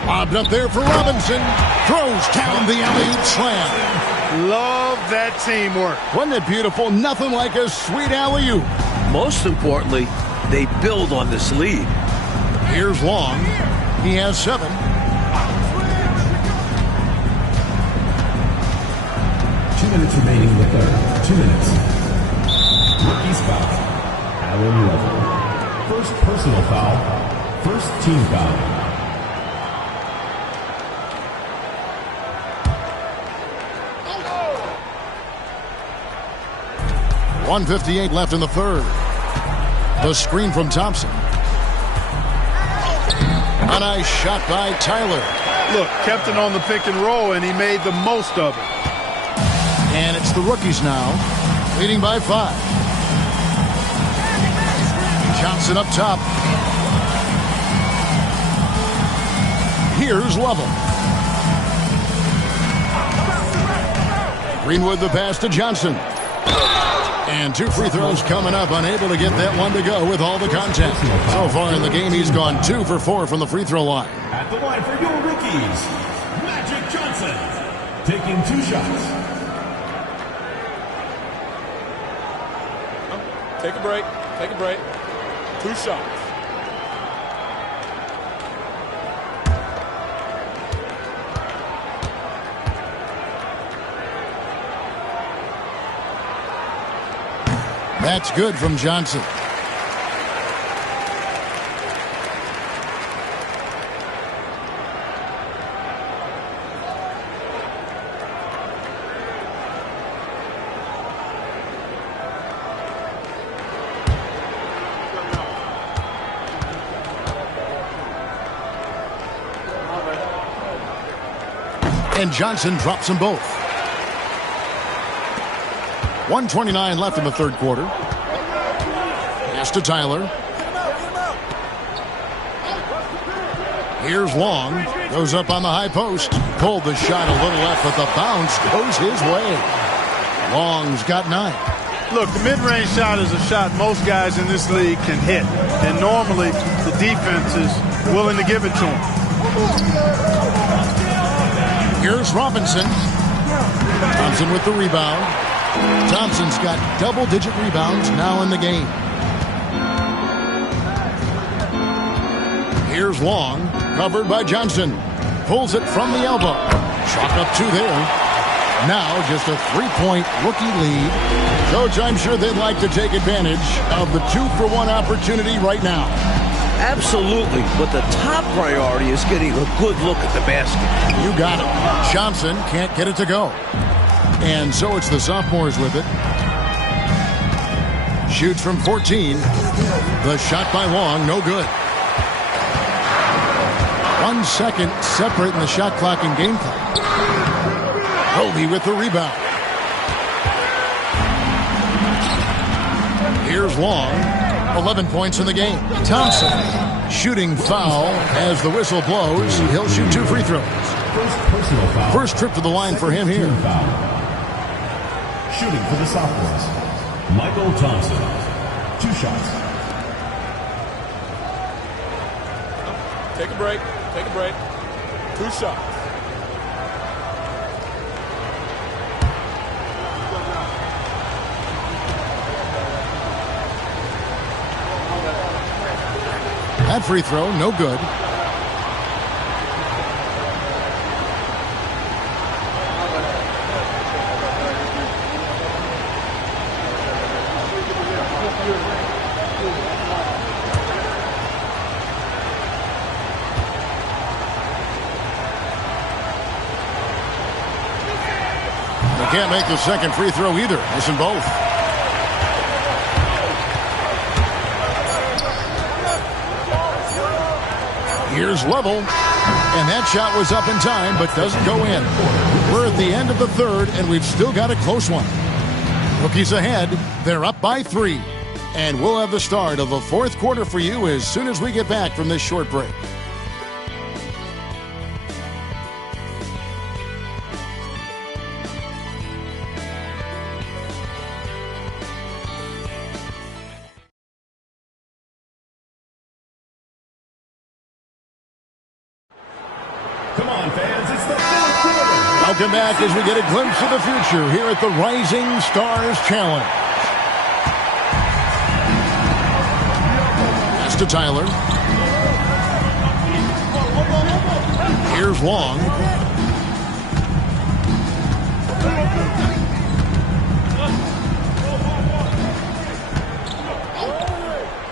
Lobbed up there for Robinson. Throws down the alley-oop slam. Love that teamwork. Wasn't it beautiful? Nothing like a sweet alley-oop. Most importantly, they build on this lead. Here's Long. He has 7. 2 minutes remaining in the third. 2 minutes. Rookies foul. Allen Lovell. First personal foul. First team foul. .158 left in the third. The screen from Thompson. A nice shot by Tyler. Look, kept it on the pick and roll, and he made the most of it. And it's the rookies now, leading by 5. Johnson up top. Here's Lovell. Greenwood the pass to Johnson. And 2 free throws coming up, unable to get that one to go with all the contact. So far in the game, he's gone 2 for 4 from the free throw line. At the line for your rookies, Magic Johnson, taking 2 shots. Take a break. Take a break. 2 shots. That's good from Johnson. And Johnson drops them both. 1:29 left in the third quarter. Pass to Tyler. Here's Long. Goes up on the high post. Pulled the shot a little left, but the bounce goes his way. Long's got 9. Look, the mid-range shot is a shot most guys in this league can hit. And normally, the defense is willing to give it to him. Here's Robinson. Thompson with the rebound. Thompson's got double-digit rebounds now in the game. Here's Long, covered by Johnson. Pulls it from the elbow. Chalk up 2 there. Now just a 3-point rookie lead. Coach, I'm sure they'd like to take advantage of the 2-for-1 opportunity right now. Absolutely, but the top priority is getting a good look at the basket. You got it. Johnson can't get it to go. And so it's the sophomores with it. Shoots from 14. The shot by Long, no good. 1 second separating the shot clock and game clock. Roby with the rebound. Here's Long. 11 points in the game. Thompson shooting foul as the whistle blows. He'll shoot 2 free throws. First trip to the line for him here. Shooting for the sophomores, Michael Thompson, 2 shots. Take a break. Take a break. 2 shots. That free throw, no good. Can't make the second free throw either. Missing both. Here's Lovell. And that shot was up in time, but doesn't go in. We're at the end of the third, and we've still got a close one. Rookies ahead. They're up by 3. And we'll have the start of the fourth quarter for you as soon as we get back from this short break. Welcome back as we get a glimpse of the future here at the Rising Stars Challenge. Pass to Tyler. Here's Long.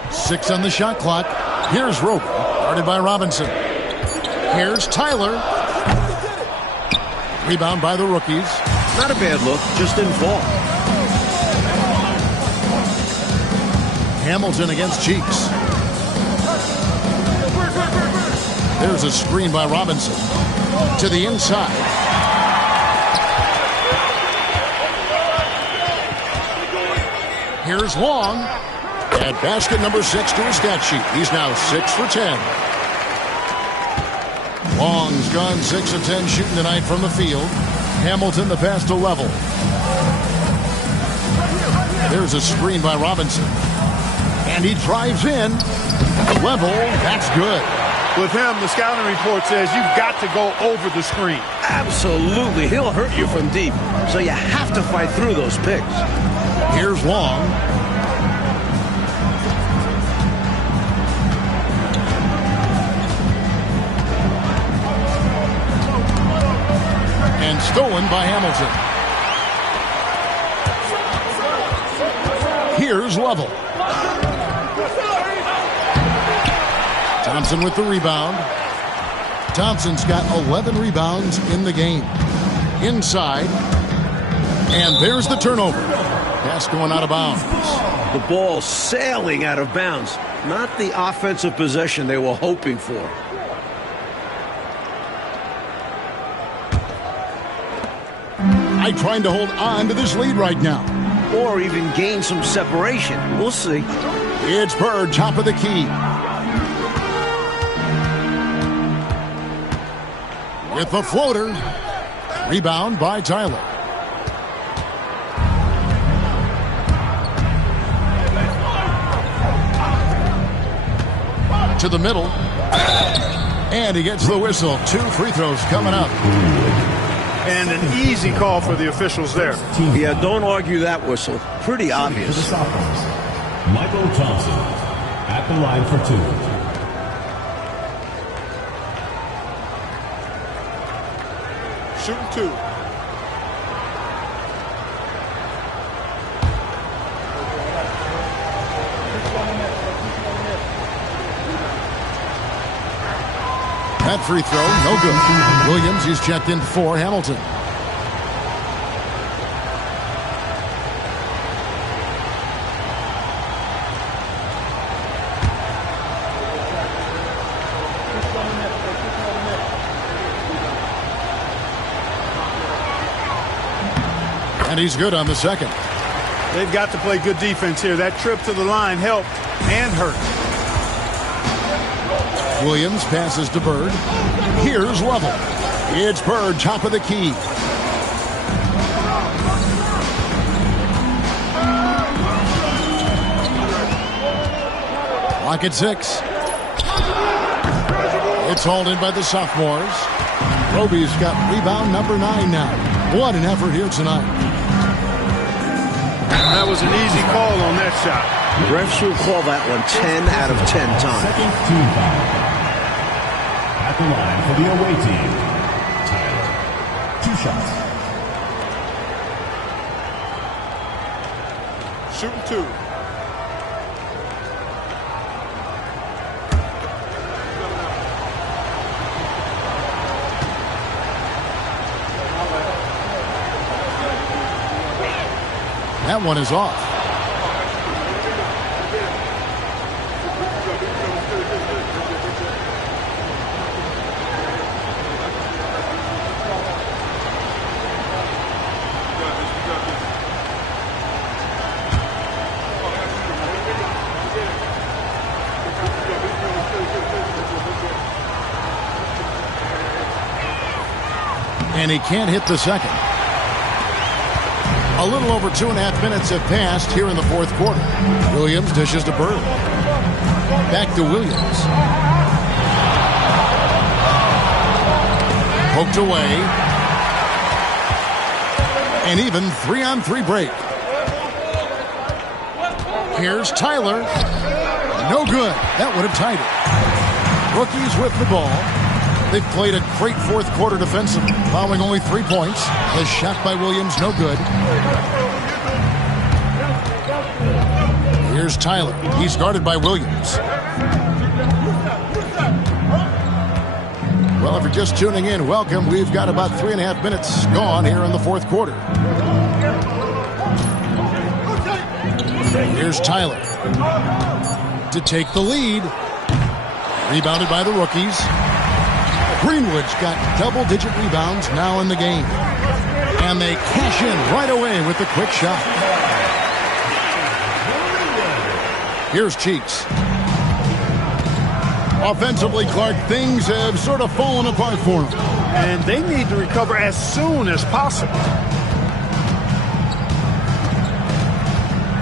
Six on the shot clock. Here's Roby, guarded by Robinson. Here's Tyler. Rebound by the rookies. Not a bad look, just didn't fall. Hamilton against Cheeks. There's a screen by Robinson. To the inside. Here's Long. At basket number 6 to his stat sheet. He's now 6 for 10. Long's gone 6 of 10 shooting tonight from the field. Hamilton the pass to Level. There's a screen by Robinson. And he drives in. Level, that's good. With him, the scouting report says you've got to go over the screen. Absolutely. He'll hurt you from deep. So you have to fight through those picks. Here's Long. And stolen by Hamilton. Here's Level. Thompson with the rebound. Thompson's got 11 rebounds in the game. Inside. And there's the turnover. Pass going out of bounds. The ball sailing out of bounds. Not the offensive possession they were hoping for. I'm trying to hold on to this lead right now. Or even gain some separation. We'll see. It's Bird, top of the key. With the floater. Rebound by Tyler. To the middle. And he gets the whistle. 2 free throws coming up. And an easy call for the officials there. Yeah, don't argue that whistle. Pretty For the obvious. sophomores, Michael Thompson at the line for 2. Shooting 2. That free throw, no good. Williams, he's checked in for Hamilton. And he's good on the second. They've got to play good defense here. That trip to the line helped and hurt. Williams passes to Bird. Here's Level. It's Bird, top of the key. Clock at 6. It's hauled in by the sophomores. Roby's got rebound number 9 now. What an effort here tonight. That was an easy call on that shot. Refs will call that one 10 out of 10 times. Second team foul. At the line for the away team, Tyler. 2 shots. Shooting 2. That one is off. And he can't hit the second. A little over 2.5 minutes have passed here in the fourth quarter. Williams dishes to Bird. Back to Williams. Poked away. An even 3-on-3 break. Here's Tyler. No good. That would have tied it. Rookies with the ball. They've played a great fourth quarter defensively, allowing only 3 points. The shot by Williams, no good. Here's Tyler. He's guarded by Williams. Well, if you're just tuning in, welcome. We've got about 3.5 minutes gone here in the fourth quarter. Here's Tyler. to take the lead. Rebounded by the rookies. Greenwood's got double-digit rebounds now in the game. And they cash in right away with the quick shot. Here's Cheeks. Offensively, Clark, things have sort of fallen apart for them. And they need to recover as soon as possible.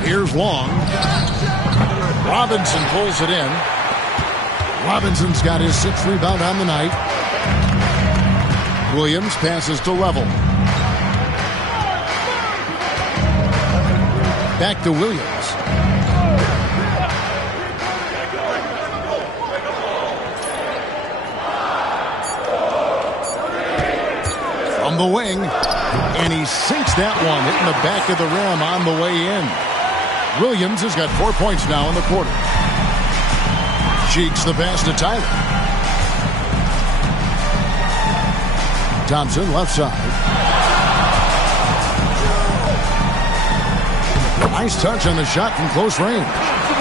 Here's Long. Robinson pulls it in. Robinson's got his 6th rebound on the night. Williams passes to Level. Back to Williams. From the wing, and he sinks that one, hitting the back of the rim on the way in. Williams has got 4 points now in the quarter. Cheeks the pass to Tyler. Thompson left side. Nice touch on the shot from close range.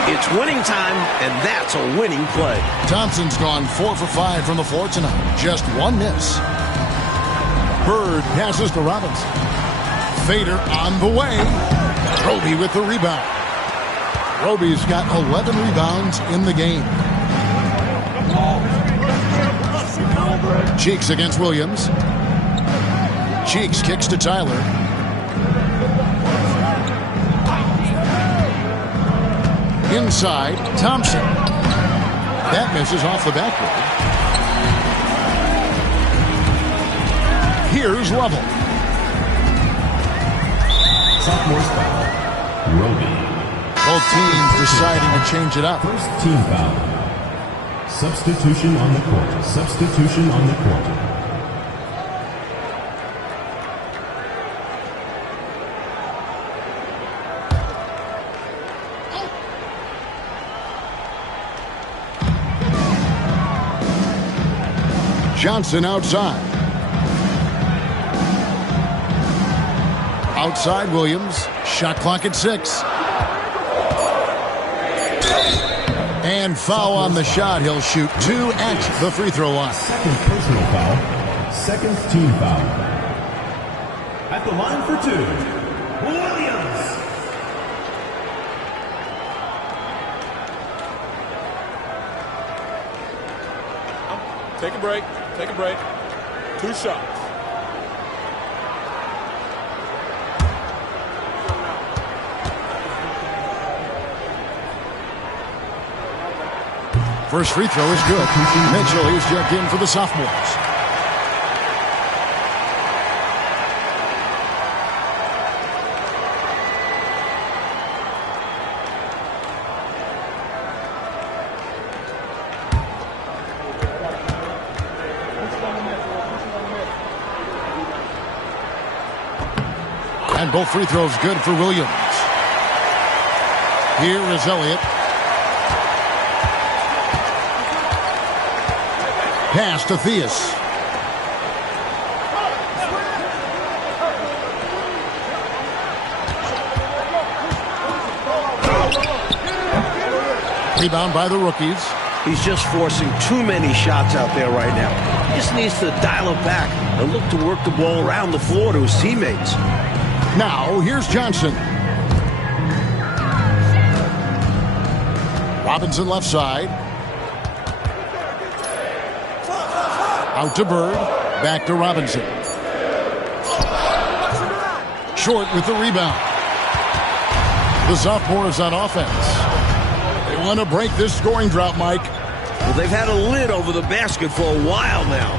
It's winning time, and that's a winning play. Thompson's gone 4 for 5 from the floor tonight. Just 1 miss. Bird passes to Robinson. Fader on the way. Roby with the rebound. Roby's got 11 rebounds in the game. Cheeks against Williams. Cheeks kicks to Tyler. Inside, Thompson. That misses off the backboard. Here's Level. Sophomore foul. Roby. Both teams deciding to change it up. First team foul. Substitution on the court. Substitution on the court. Johnson outside. Outside Williams. Shot clock at 6. And foul on the shot. He'll shoot 2 at the free throw line. Second personal foul. Second team foul. At the line for 2, Williams. Take a break. Take a break. 2 shots. First free throw is good. Mitchell, he's checked in for the sophomores. And both free throws good for Williams. Here is Elliott. Pass to Theus. Rebound by the rookies. He's just forcing too many shots out there right now. He just needs to dial it back and look to work the ball around the floor to his teammates. Now, here's Johnson. Robinson left side. Out to Bird. Back to Robinson. Short with the rebound. The sophomores on offense. They want to break this scoring drought, Mike. Well, they've had a lid over the basket for a while now.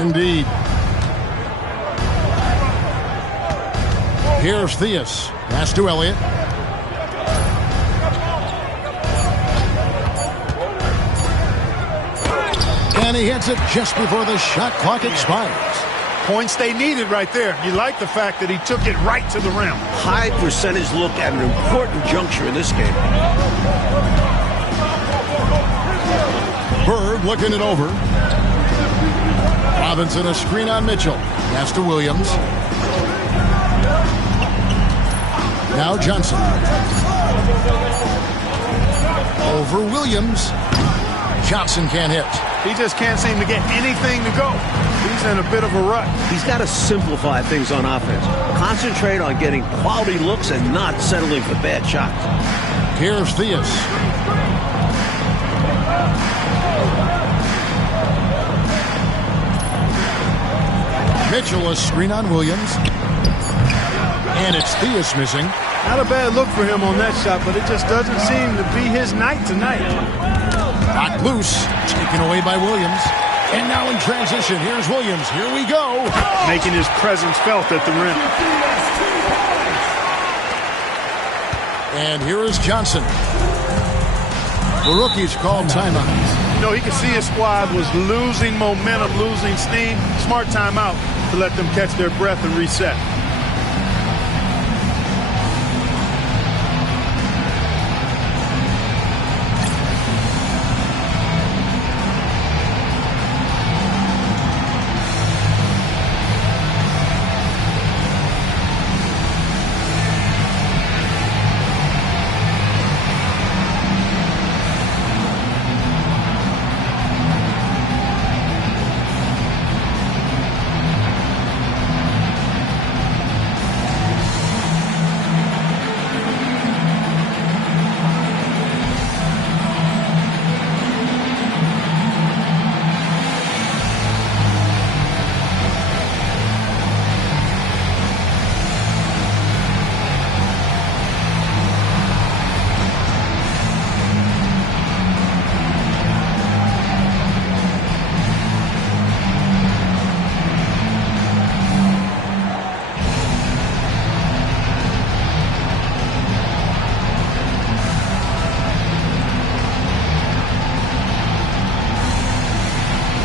Indeed. Here's Theus. Pass to Elliott. And he hits it just before the shot clock expires. Points they needed right there. You like the fact that he took it right to the rim. High percentage look at an important juncture in this game. Bird looking it over. Robinson a screen on Mitchell. Pass to Williams. Now Johnson. Over Williams. Johnson can't hit. He just can't seem to get anything to go. He's in a bit of a rut. He's got to simplify things on offense. Concentrate on getting quality looks and not settling for bad shots. Here's Theus. Mitchell, a screen on Williams. And it's Theus missing. Not a bad look for him on that shot, but it just doesn't seem to be his night tonight. Knocked loose, taken away by Williams. And now in transition, here's Williams. Here we go. Making his presence felt at the rim. And here is Johnson. The rookie's called timeout. You know, he could see his squad was losing momentum, losing steam. Smart timeout to let them catch their breath and reset.